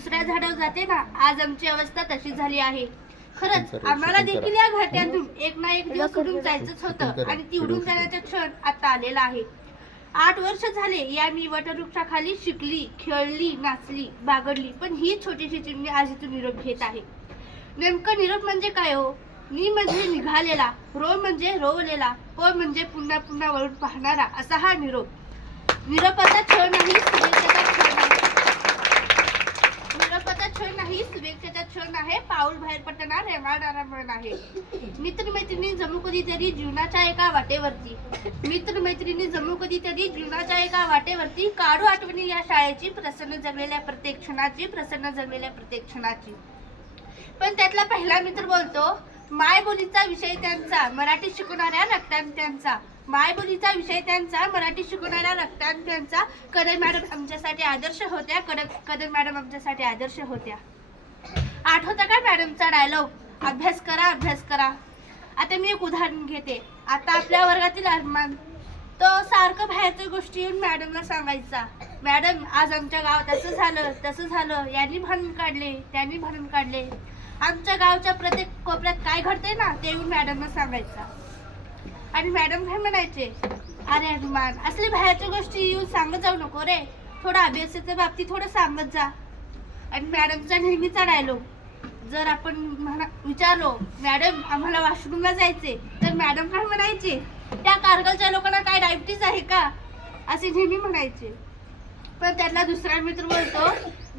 दुसऱ्या झाडावर जाते ना, आज आमची अवस्था तशी झाली आहे. खरंच आम्हाला देखील या घाट्यातून एक ना एक दिवस उडून जायचंच होतं आणि ती उडून जाण्याचा क्षण आता आलेला आहे. 8 वर्ष झाले या मी वटवृक्षाखाली शिकली, खेळली, नाचली, बागडली, पण ही छोटीशी चिमणी आज इथून निरोप घेत आहे. नेमकं निरोप म्हणजे काय हो? नि म्हणजे निघालेला, रो म्हणजे रोवलेला, प म्हणजे पुन्हा पुन्हा वळून पाहणारा, असा हा निरोप. निरोपाचा छळ नाही, शुभेच्छेचा छळ नाही. निरोपाचा छळ नाही, शुभेच्छेचा छळ आहे. पाऊल बाहेर पडताना रेंगाळणारा मन आहे. मित्रमैत्रिणी जमू कधीतरी जीवनाच्या एका वाटेवरती. मित्रमैत्रिणी जमू कधीतरी जीवनाच्या एका वाटेवरती. काढू आठवणी या शाळेची, प्रसन्न जगलेल्या प्रत्येक क्षणाची, प्रसन्न जगलेल्या प्रत्येक क्षणाची. पण त्यातला पहिला मित्र बोलतो, मायबोलीचा विषय त्यांचा, मराठी शिकवणाऱ्या रक्तांत्यांचा. मायबोलीचा विषय त्यांचा, मराठी शिकवणाऱ्या रक्तांत्यांचा. कदम मॅडम आमच्यासाठी आदर्श होत्या, कदम मॅडम आमच्यासाठी आदर्श होत्या. आठवता का मॅडमचा डायलॉग, अभ्यास करा, अभ्यास करा. आता मी एक उदाहरण घेते. आता आपल्या वर्गातील अरमान तो सारखं बाहेरच्या गोष्टी येऊन मॅडमला सांगायचा, मॅडम आज आमच्या गावात असं झालं, तसं झालं, यांनी भांडण काढले, त्यांनी भांडण काढले. आमच्या गावच्या प्रत्येक कोपऱ्यात काय घडतंय ना ते येऊन मॅडमला सांगायचा. आणि मॅडम काय म्हणायचे, अरे अरमान असले बाहेरच्या गोष्टी येऊन सांगत जाऊ नको रे, थोडं अभ्यासाच्या बाबतीत थोडं सांगत जा. आणि मॅडमचा नेहमीचा डायलॉग, जर आपण विचारलो मॅडम आम्हाला वॉशरूमला जायचे, तर मॅडम काय म्हणायचे, त्या कारगलच्या लोकांना काय डायबिटीज आहे का, असे नेहमी म्हणायचे. पण त्यातला दुसरा मित्र बोलतो,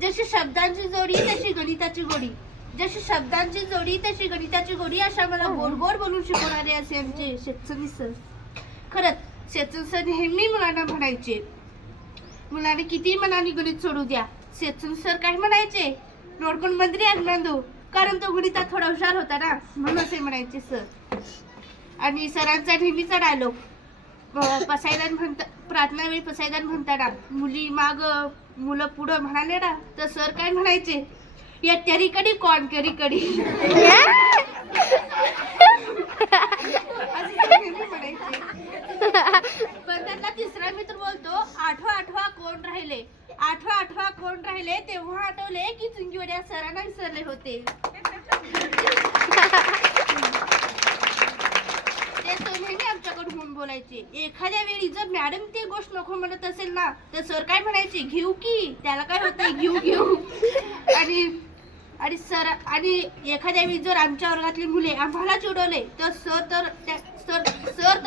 जशी शब्दांची जोडी तशी गणिताची गोडी. जशी शब्दांची जोडी तशी गणिताची गोडी, अशा मला गोड गोड बोलून शिकवणारे असे आमचे शेतसनी सर. खरंच शेतसन सर नेहमी मुलांना म्हणायचे, मुलांनी किती मनाने गणित सोडू द्या. शेतसन सर काय म्हणायचे, नोडकोण मंत्री अज्ञानदो, कारण तो गणितात थोडा हुशार होता ना, म्हणून असे म्हणायचे सर. आणि सरांचा नेहमीचा डायलॉग, पसायदान प्रार्थना वेळी पसायदान म्हणताना मुली माग मुलं पुढं म्हणाले ना, तर सर काय म्हणायचे, या तेरी कडी कौन करी कडी. पण त्यांना तिसरा मित्र बोलतो, आठवा कोण राहिले, आठवा कोण राहिले, तेव्हा आठवले की चुंगीवड्या सरांना विसरले होते. ते सर नेहमी आमच्याकडून होऊन बोलायचे. एखाद्या वेळी जर मॅडम ती गोष्ट नको म्हणत असेल ना, तर सर काय म्हणायचे, घेऊ की, त्याला काय होतंय, घेऊ. आणि सर आणि एखाद्या वेळी जर आमच्या वर्गातली मुले आम्हाला चिडवले, तर सर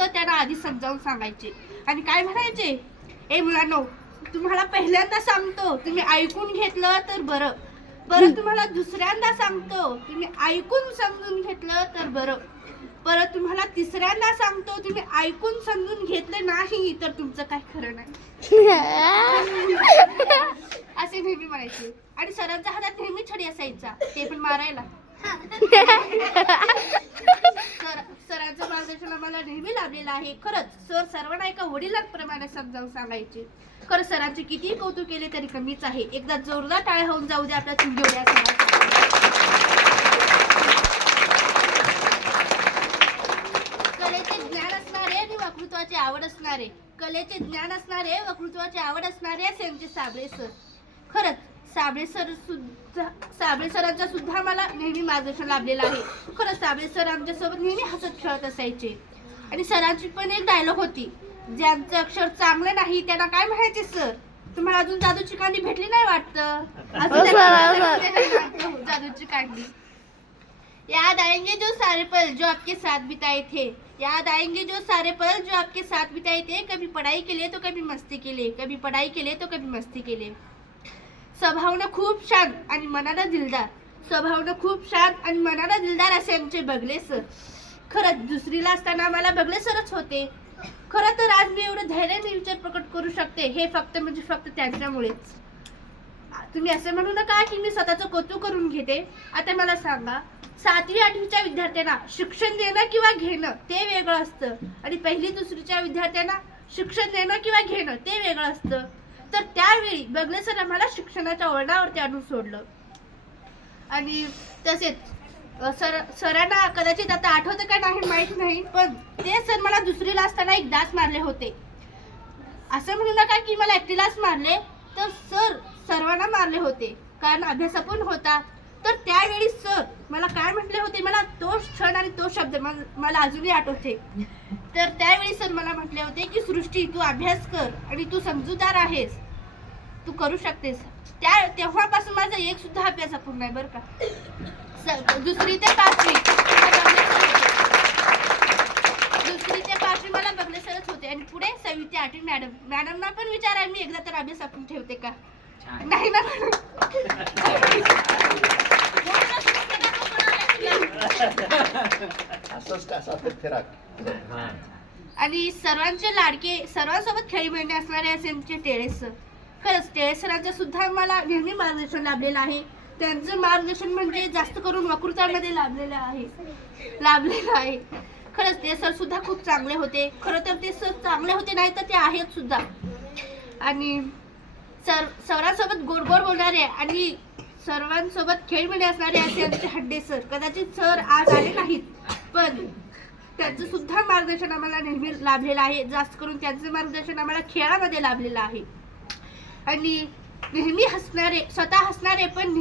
त्यांना आधी समजावून सांगायचे. आणि काय म्हणायचे, ए मुलांनो, तुम्हाला पहिल्यांदा सांगतो, तुम्ही ऐकून घेतलं तर बरं, तुम्हाला दुसऱ्यांदा सांगतो, तुम्ही ऐकून समजून घेतलं तर बरं, परत तुम्हाला तिसऱ्यांदा सांगतो, तुम्ही ऐकून समजून घेतलं नाही तर तुमचं काय खरं नाही. असे नेहमी म्हणायचे. आणि सरांच्या हातात नेहमी छडी असायचा, ते पण मारायला. सरांचं मार्गदर्शन आम्हाला नेहमी लाभलेलं आहे. खरंच सर सर्वांना एका वडिलांप्रमाणे समजावून सांगायचे. खरं सरांचे किती कौतुक केले तरी कमीच आहे. एकदा जोरदार टाळ्या होऊन जाऊ दे आपल्या चुंगीवड्या सरांसाठी. कलेचे ज्ञान असणारे आणि वक्तृत्वाची आवड असणारे, कलेचे ज्ञान असणारे, वक्तृत्वाची आवड असणारे असे आमचे साबळे सर. खरंच साबळे सरांचा सुद्धा मला नेहमी मार्गदर्शन लाभलेलं आहे. खरंच साबळे सर आमच्यासोबत नेहमी हसत खेळत असायचे. आणि सरांची पण एक डायलॉग होती, ज्यांचं अक्षर चांगलं नाही त्यांना काय म्हणायचे, सर तुम्हाला अजून जादूची कांडी भेटली नाही वाटतं, जादूची कांडी. याद आएंगे जो सारे पल जो आपके साथ बिताए थे, याद आएंगे जो सारे पल जो आपके साथ बिताए थे, कभी पढ़ाई के लिए तो कभी मस्ती के लिए, कभी पढ़ाई के लिए तो कभी मस्ती के लिए. स्वभावनं खूप शांत आणि मनाला दिलदार, स्वभावनं खूप शांत आणि मनाला दिलदार असे आमचे बगले सर. खरंच दुसरीला असताना मला बगले सरच होते. खरं तर आज मी एवढं धैर्याने विचार प्रकट करू शकते, हे फक्त त्यांच्यामुळेच. तुम्ही असं म्हणू नका की मी स्वतःचं कौतुक करून घेते. आता मला सांगा, 7वी 8वीच्या विद्यार्थ्यांना शिक्षण देणं किंवा घेणं ते वेगळं असतं, आणि 1ली 2रीच्या विद्यार्थ्यांना शिक्षण देणं किंवा घेणं ते वेगळं असतं. तर त्यावेळी बगले सर आम्हाला शिक्षणाच्या ओरडावरती आणून सोडलं. आणि तसेच सरांना कदाचित आता आठवतं का नाही माहित नाही, पण ते सर मला 2रीला असताना एक डास मारले होते. असं म्हणू नका की मला एकटीलाच मारले, तर सर सर्वांना मारले होते. कारण अभ्यास पण होता. तर त्यावेळी सर मला काय म्हटले होते, मला तो क्षण आणि तो शब्द मला अजूनही आठवते. तर त्यावेळी सर मला म्हटले होते की सृष्टी, तू अभ्यास कर आणि तू समजूतदार आहेस, तू करू शकतेस. तेव्हापासून माझा एक सुद्धा अभ्यास अपूर्ण नाही बरं का. दुसरी ते पाचवी मला बघले सरच होते आणि पुढे 6वी ते 8वी मॅडमना पण विचारा, मी एकदा तर अभ्यास आपण ठेवते का नाही ना. आणि सर्वांचे लाडके, सर्वांसोबत खेळीमेळी असणारे असे आमचे टेळे सर. खरंच टेळे सरांचं सुद्धा मला नेहमी मार्गदर्शन लाभलेलं आहे. त्यांचं मार्गदर्शन म्हणजे जास्त करून वक्तृत्वामध्ये लाभलेलं आहे. खरंच ते सर सुद्धा खूप चांगले होते. खरं तर ते सर चांगले होते नाही तर ते आहेत सुद्धा. आणि सर्वांसोबत गोड गोड बोलणारे आणि सर्वांसोबत खेळमेळे असणारे असे आमचे हड्डे सर. कदाचित सर आज आले नाहीत, पण त्यांचं सुद्धा मार्गदर्शन आम्हाला नेहमी लाभलेलं आहे. जास्त करून त्यांचं मार्गदर्शन आम्हाला खेळामध्ये लाभलेलं आहे. आणि नेहमी हसणारे, स्वतः हसणारे पण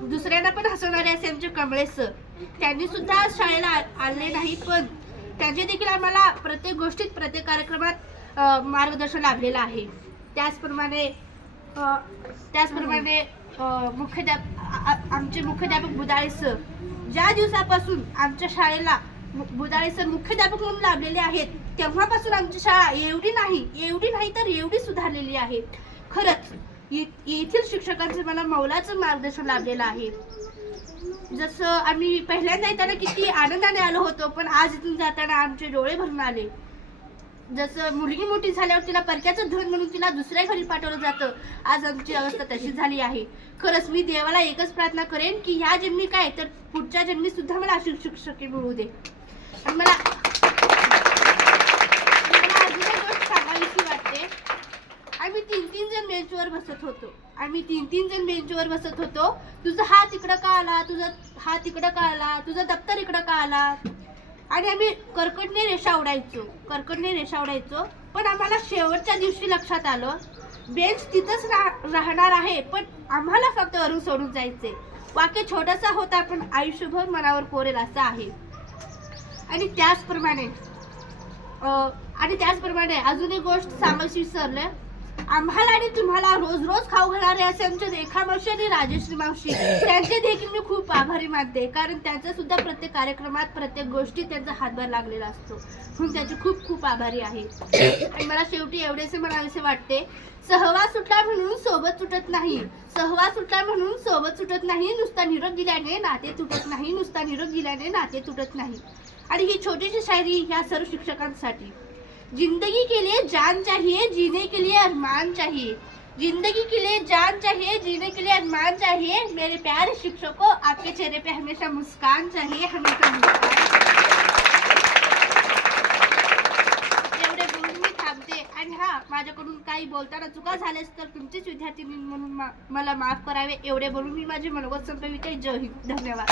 दुसऱ्यांना पण हसवणारे असे आमचे कमळे सर. त्यांनी सुद्धा शाळेला आले नाही, पण त्यांचे देखील आम्हाला प्रत्येक गोष्टीत, प्रत्येक कार्यक्रमात मार्गदर्शन लाभलेलं आहे. त्याचप्रमाणे आमचे मुख्याध्यापक बुदाळे सर, ज्या दिवसापासून आमच्या शाळेला बुदाळे सर मुख्याध्यापक म्हणून लाभलेले आहेत, तेव्हापासून आमची शाळा एवढी नाही तर एवढी सुधारलेली आहे. खरंच येथील शिक्षकांचं मला मौलाचं मार्गदर्शन लाभलेलं आहे. जसं आम्ही पहिल्यांदा येताना किती आनंदाने आलो होतो, पण आज इथून जाताना आमचे डोळे भरून आले. जसं मुलगी मोठी झाल्यावर तिला परक्याचं धन म्हणून तिला दुसऱ्या घरी पाठवलं जातं, आज आमची अवस्था तशी झाली आहे. खरंच मी देवाला एकच प्रार्थना करेन की ह्या जन्मी काय तर पुढच्या जन्मी सुद्धा मला अशी शिक्षके मिळू दे. आणि मला अजून एक गोष्ट सांगावीशी वाटते. आम्ही 3 जण बेंचवर बसत होतो. तुझा हात इकडं का आला, तुझा हात इकडं का आला, तुझं दप्तर इकडं का आला. आणि आम्ही कर्कटने रेषा उडायचो. पण आम्हाला शेवटच्या दिवशी लक्षात आलं, बेंच तिथंच राहणार आहे, पण आम्हाला फक्त वरून सोडून जायचे. वाक्य छोटासा होता, पण आयुष्यभर मनावर कोरेल असं आहे. आणि त्याचप्रमाणे अजून एक गोष्ट सांगायची विसरले. आम्हाला आणि तुम्हाला रोज रोज खाऊ घालणारे असे आमच्या रेखा मावशी आणि राजेश्री मावशी, त्यांचे देखील मी खूप आभारी मानते. कारण त्यांचा सुद्धा प्रत्येक कार्यक्रमात, प्रत्येक गोष्टीत त्यांचा हातभार लागलेला असतो, म्हणून त्याचे खूप खूप आभारी आहे. आणि मला शेवटी एवढेसे म्हणावेसे वाटते, सहवास सुटला म्हणून सोबत सुटत नाही, नुसता निरोप दिल्याने नाते तुटत नाही. आणि ही छोटीशी शायरी ह्या सर्व शिक्षकांसाठी. जिंदगी के लिए जान चाहिए, जीने के लिए अरमान चाहिए. जिंदगी के लिए जान चाहिए, जीने के लिए अरमान चाहिए. मेरे प्यारे शिक्षकों, आपके चेहरे पे हमेशा मुस्कान चाहिए, हमेशा मुस्कान. एवढे बोलून मी थांबते. आणि माझ्याकडून काही बोलताना चुका झाल्यास तर तुमचेच विद्यार्थी म्हणून मला माफ करावे. एवढे बोलून मी माझे मनोगत संपविते. जय हिंद. धन्यवाद.